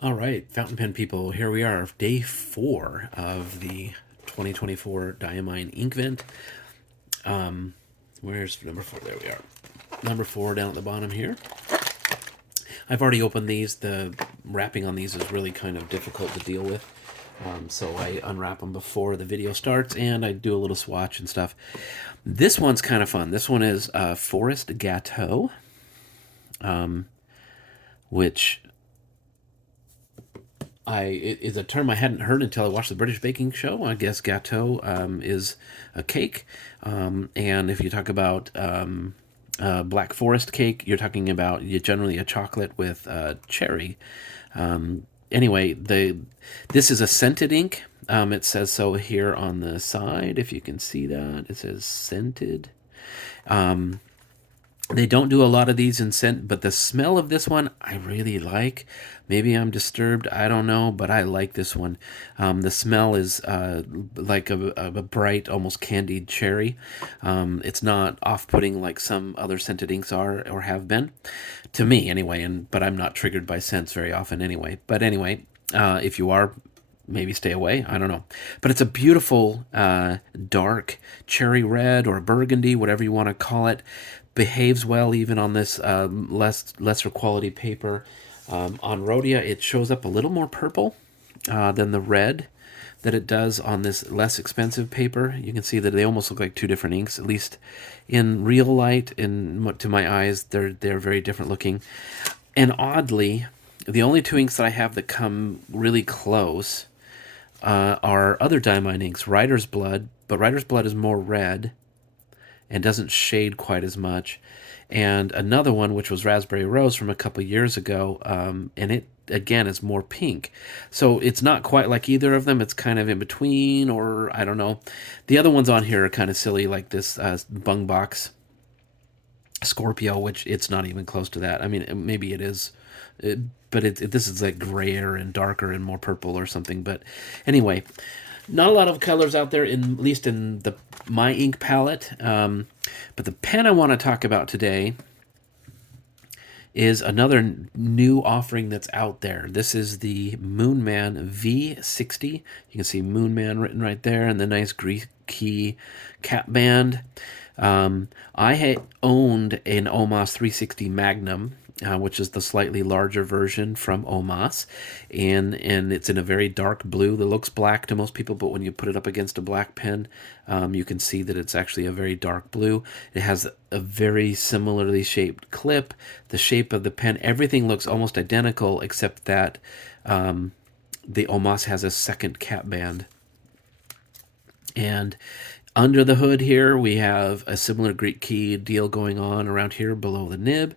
All right, fountain pen people, here we are, day 4 of the 2024 Diamine Inkvent. Where's number 4? There we are. Number 4 down at the bottom here. I've already opened these. The wrapping on these is really kind of difficult to deal with. So I unwrap them before the video starts, and I do a little swatch and stuff. This one's kind of fun. This one is Forest Gâteau, which it is a term I hadn't heard until I watched the British baking show. I guess gâteau is a cake, and if you talk about Black Forest cake, you're talking about generally a chocolate with cherry. Anyway, this is a scented ink. It says so here on the side. If you can see that, it says scented. They don't do a lot of these in scent, but the smell of this one I really like. Maybe I'm disturbed, I don't know, but I like this one. The smell is like a bright, almost candied cherry. It's not off-putting like some other scented inks are or have been, to me anyway. But I'm not triggered by scents very often anyway. But anyway, if you are, maybe stay away. I don't know. But it's a beautiful dark cherry red or burgundy, whatever you want to call it. Behaves well even on this lesser quality paper. On Rhodia, it shows up a little more purple than the red that it does on this less expensive paper. You can see that they almost look like two different inks, at least in real light. And to my eyes, they're very different looking. And oddly, the only two inks that I have that come really close are other Diamine inks, Writer's Blood, but Writer's Blood is more red and doesn't shade quite as much. And another one, which was Raspberry Rose from a couple years ago, and it, again, is more pink. So it's not quite like either of them. It's kind of in between, or I don't know. The other ones on here are kind of silly, like this Bung Box Scorpio, which it's not even close to that. I mean, maybe it is, but this is like grayer and darker and more purple or something. But anyway, not a lot of colors out there, at least in my ink palette. But the pen I want to talk about today is another new offering that's out there. This is the Moonman V60. You can see Moonman written right there, and the nice Greek key cap band. I owned an Omas 360 Magnum, which is the slightly larger version from Omas, and it's in a very dark blue that looks black to most people, but when you put it up against a black pen, you can see that it's actually a very dark blue. It has a very similarly shaped clip. The shape of the pen, everything looks almost identical, except that the Omas has a second cap band. And under the hood here, we have a similar Greek key deal going on around here below the nib.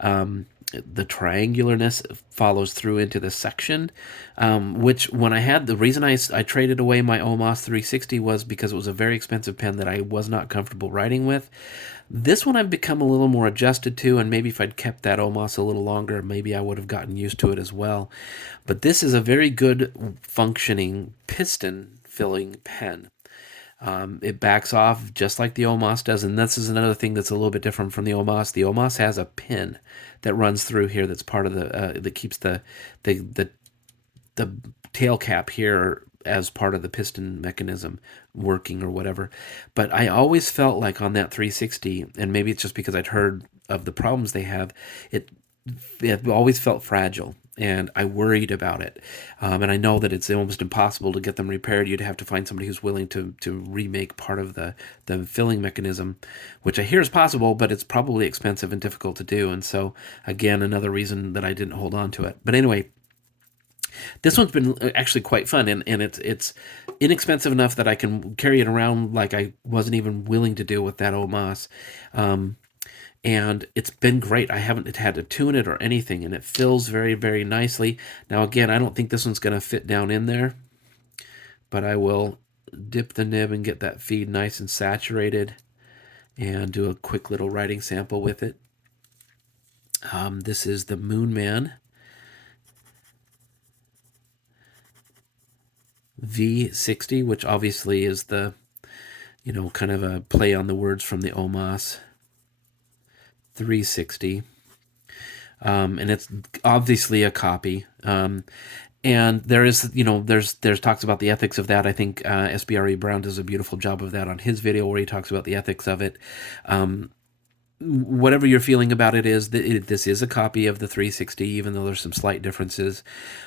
The triangularness follows through into the section, which when I had, the reason I traded away my Omas 360 was because it was a very expensive pen that I was not comfortable writing with. This one I've become a little more adjusted to, and maybe if I'd kept that Omas a little longer, maybe I would have gotten used to it as well. But this is a very good functioning piston filling pen. It backs off just like the Omas does, and this is another thing that's a little bit different from the Omas. The Omas has a pin that runs through here that's part of the that keeps the tail cap here as part of the piston mechanism working or whatever. But I always felt like on that 360, and maybe it's just because I'd heard of the problems they have, it always felt fragile, and I worried about it. And I know that it's almost impossible to get them repaired. You'd have to find somebody who's willing to remake part of the filling mechanism, which I hear is possible, but it's probably expensive and difficult to do. And so, again, another reason that I didn't hold on to it. But anyway, this one's been actually quite fun, and it's inexpensive enough that I can carry it around like I wasn't even willing to do with that Omas. And it's been great. I haven't had to tune it or anything, and it fills very, very nicely. Now, again, I don't think this one's going to fit down in there, but I will dip the nib and get that feed nice and saturated and do a quick little writing sample with it. This is the Moonman V60, which obviously is the, kind of a play on the words from the Omas 360. and it's obviously a copy. And there is, there's talks about the ethics of that. I think SBRE Brown does a beautiful job of that on his video where he talks about the ethics of it. Whatever your feeling about it is, this is a copy of the 360, even though there's some slight differences.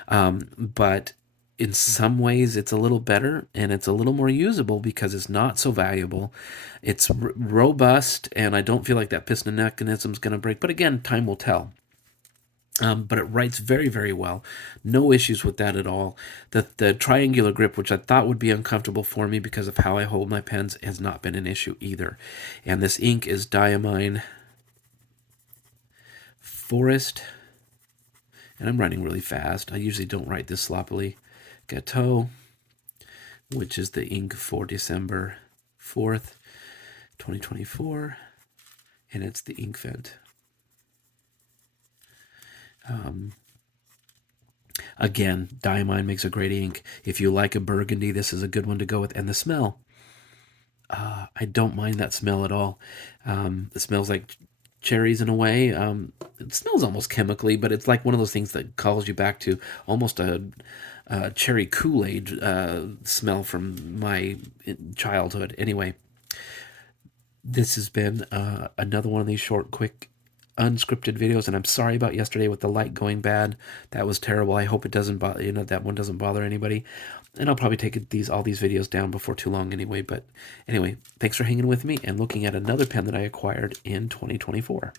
But in some ways, it's a little better and it's a little more usable because it's not so valuable. It's robust, and I don't feel like that piston mechanism is going to break. But again, time will tell. But it writes very, very well. No issues with that at all. The triangular grip, which I thought would be uncomfortable for me because of how I hold my pens, has not been an issue either. And this ink is Diamine Forest. And I'm writing really fast. I usually don't write this sloppily. Gâteau, which is the ink for December 4th, 2024. And it's the Inkvent. Again, Diamine makes a great ink. If you like a burgundy, this is a good one to go with. And the smell, I don't mind that smell at all. It smells like cherries in a way. It smells almost chemically, but it's like one of those things that calls you back to almost a cherry Kool-Aid smell from my childhood. Anyway, this has been another one of these short, quick, unscripted videos, and I'm sorry about yesterday with the light going bad. That was terrible. I hope it doesn't bother, that one doesn't bother anybody. And I'll probably take all these videos down before too long anyway. But anyway, thanks for hanging with me and looking at another pen that I acquired in 2024.